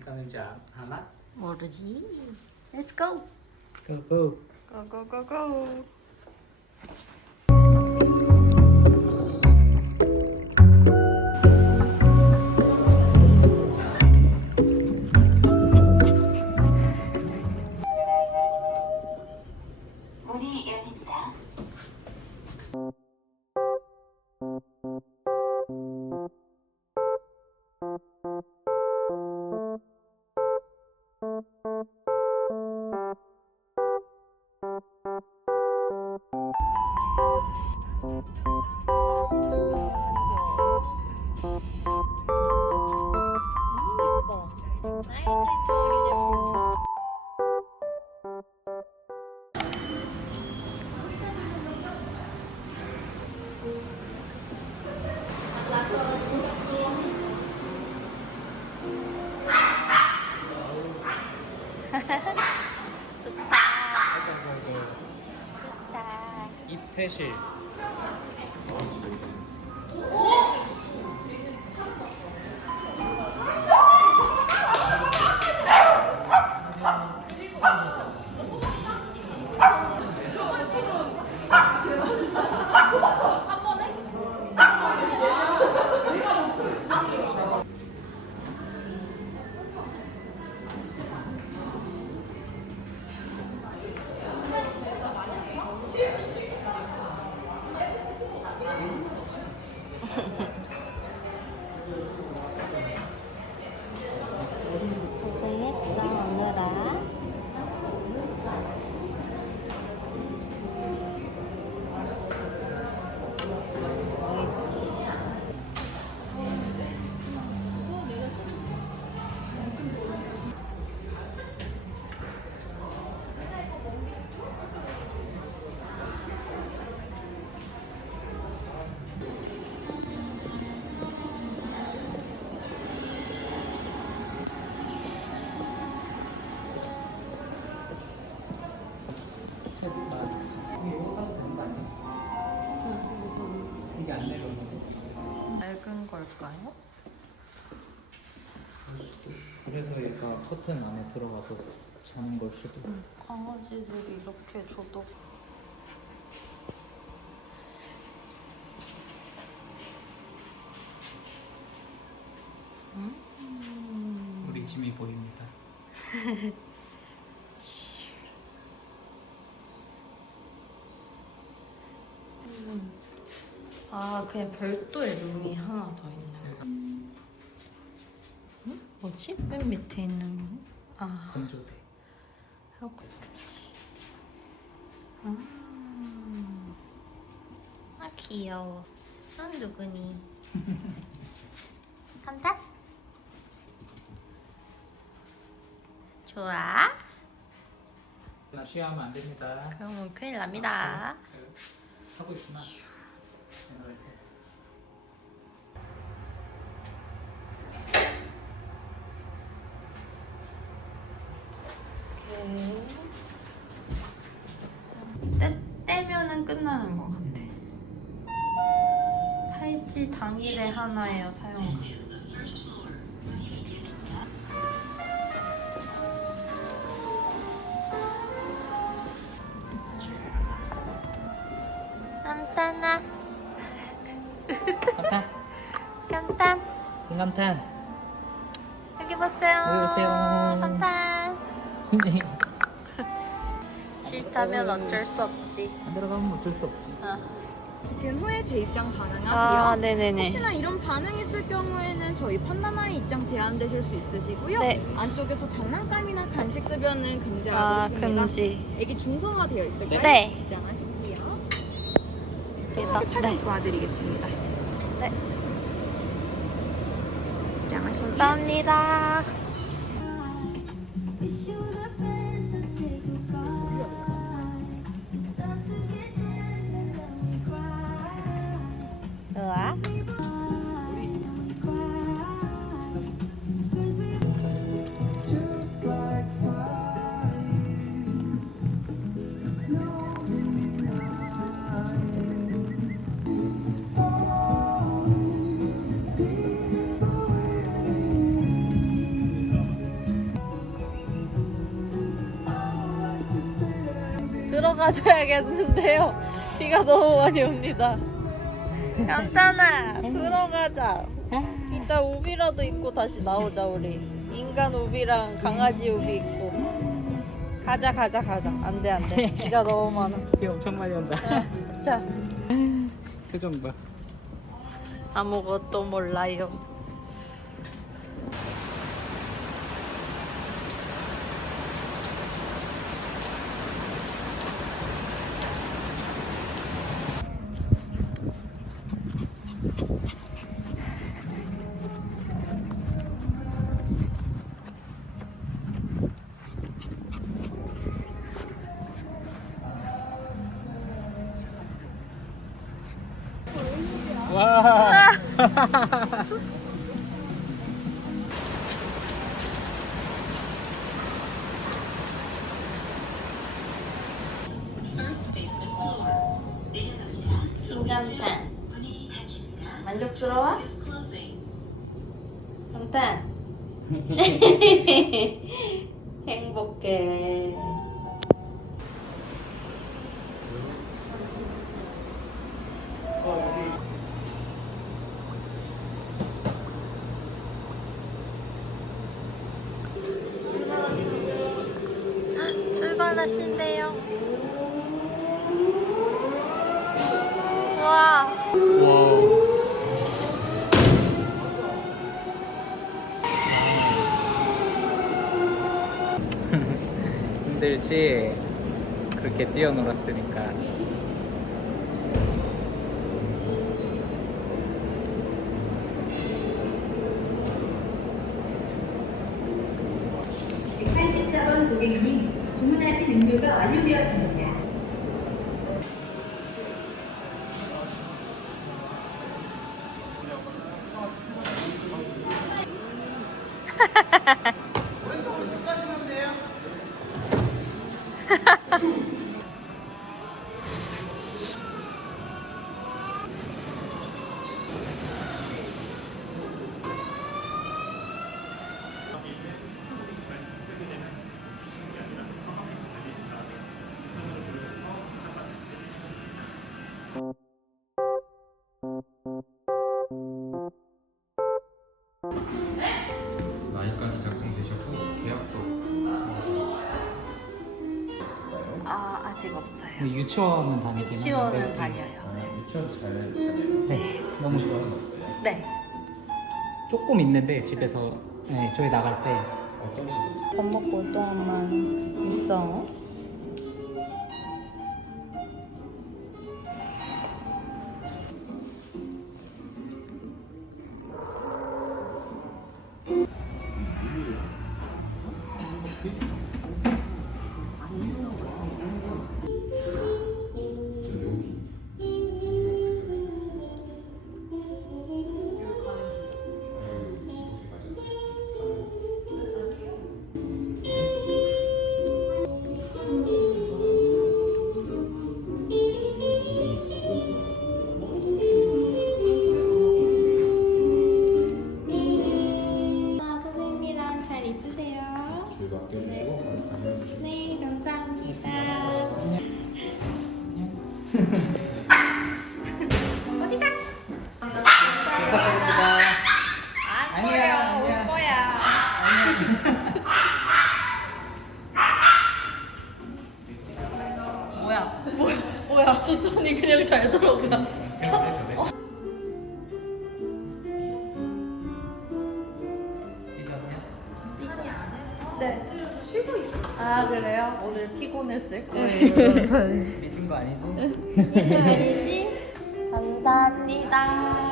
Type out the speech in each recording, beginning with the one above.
어디 가는지 아, 아나? 모르지. Let's go. 고고 Go go go go. 이태 그래서 얘가 커튼 안에 들어가서 자는 걸 수도 강아지들이 이렇게 줘도 우리 짐이 보입니다 아 그냥 별도의 룸이 하나 더 있네. 그래서 응? 뭐지? 맨 밑에 있는 거? 아, 건조대 하고 그치. 음. 아 귀여워. 넌 누구니? 간다. 좋아. 나 쉬하면 안 됩니다 그러면 큰일 납니다. 하고 있구나 이럴 때. 떼, 떼면은 끝나는 것 같아. 팔찌 당일에 하나예요, 사용. 깜단아, 감탄 깜단. 감탄 여기 보세요. 여기 보세요. 깜단. 싫다면 어쩔 수 없지. 안 들어가면 어쩔 수 없지 집행 후에 재입장 가능하세요. 아, 네네네. 혹시나 이런 반응이 있을 경우에는 저희 판다나이 입장 제한되실 수 있으시고요. 네. 안쪽에서 장난감이나 간식 급여는 금지하고 아, 있습니다. 금지. 애기 중성화 되어 있을 때 네. 입장하시고요. 대박. 이렇게 촬영 네. 도와드리겠습니다. 네. 입장하시고요. 감사합니다. 들어가줘야겠는데요. 비가 너무 많이 옵니다. 깜짝아 들어가자. 이따 우비라도 입고 다시 나오자 우리. 인간 우비랑 강아지 우비 입고. 가자 가자 가자. 안돼 안돼. 비가 너무 많아. 비 엄청 많이 온다. 자 표정 봐. 아무것도 몰라요. 만족스러워? 감탄 행복해 하신대요 와 와우. 힘들지? 그렇게 뛰어놀았으니까. 고객님, 주문하신 음료가 완료되었습니다. 없어요. 유치원은 다니긴 유치원은 하는데, 다녀요. 아, 유치원 잘 다녀요. 네, 너무 좋아요. 네. 조금 있는데 집에서 네, 저희 나갈 때 어떤 식으로? 밥 먹고 올 동안만 있어. 거예요. 삐진 거 아니지? 아니지? 감사합니다.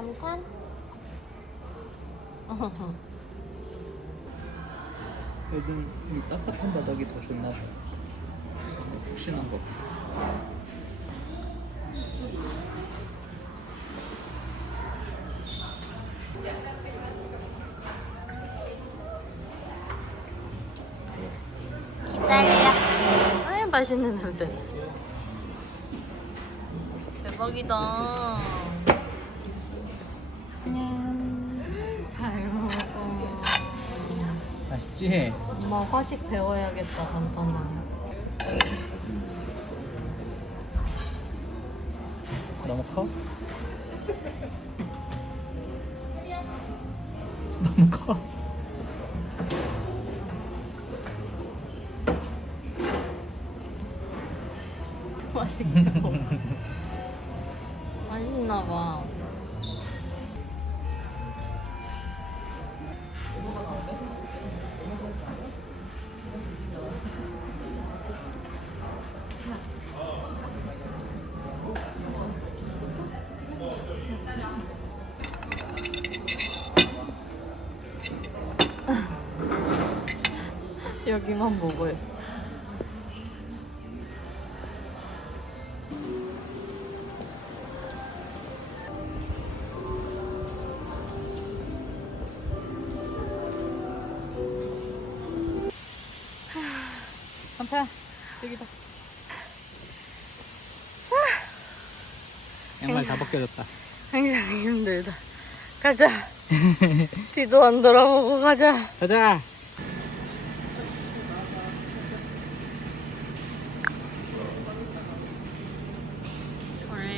감탄? 애들 이 따뜻한 바닥이 더 좋나 봐. 푹신한 거. 기다려. 아유 맛있는 냄새. 대박이다. 잘 먹어. 맛있지? 엄마 화식 배워야겠다 간단한. 너무 커? 너무 커. 맛있게 먹어. 맛있나 봐. 여기만 보고 있어. 한파 여기다. 양말 다 벗겨졌다. 굉장히 힘들다. 가자. 뒤도 안 돌아보고 가자. 가자.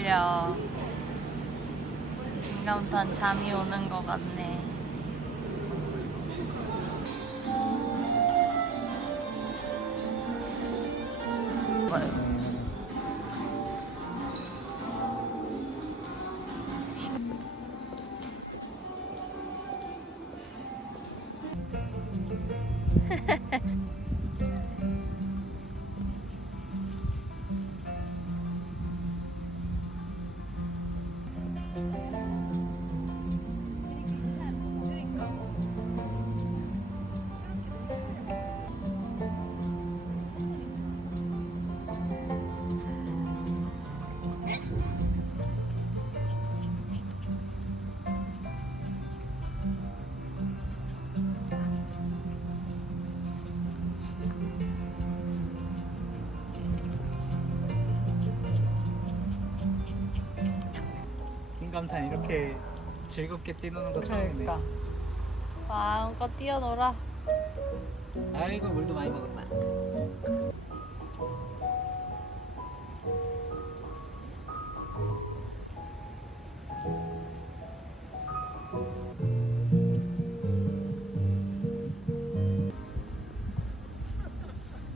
졸려. 인감산 잠이 오는 것 같네. 감탄 이렇게 즐겁게 뛰노는 거 처음이네. 그러니까. 마음껏 뛰어놀아. 아이고 물도 많이 먹었다.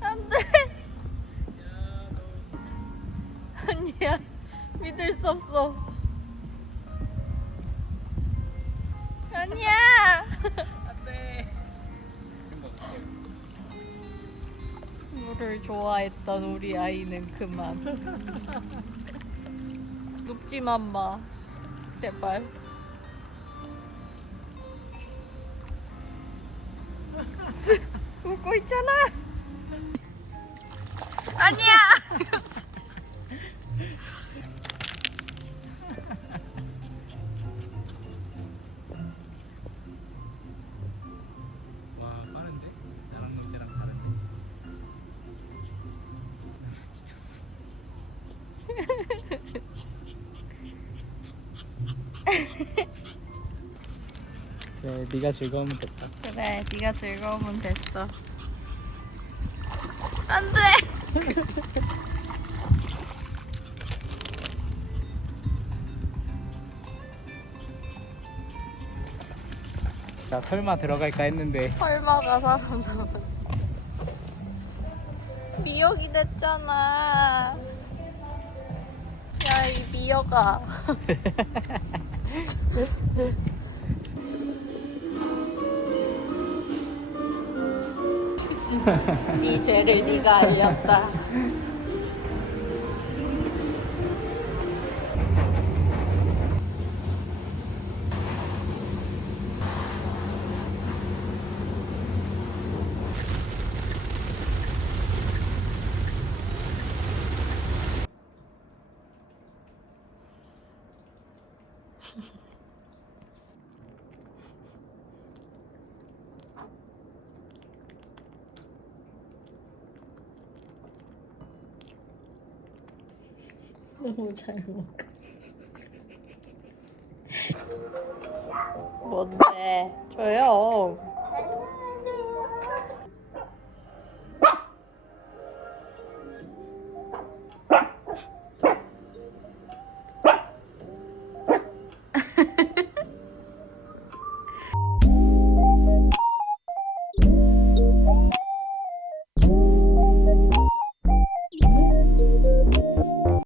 안 돼. 아니야. 믿을 수 없어. 아니야. 안돼. 물을 좋아했던 우리 아이는 그만. 눕지만 마. 제발. 웃고 있잖아. 아니야. 네가 즐거우면 됐다. 그래, 네가 즐거우면 됐어. 안 돼. 자 설마 들어갈까 했는데 설마가 사람 잡아. 미역이 됐잖아. 야, 이 미역아. 진짜. 네 죄를 네가 알렸다. 너무 잘 먹어. 뭔데? 줘요.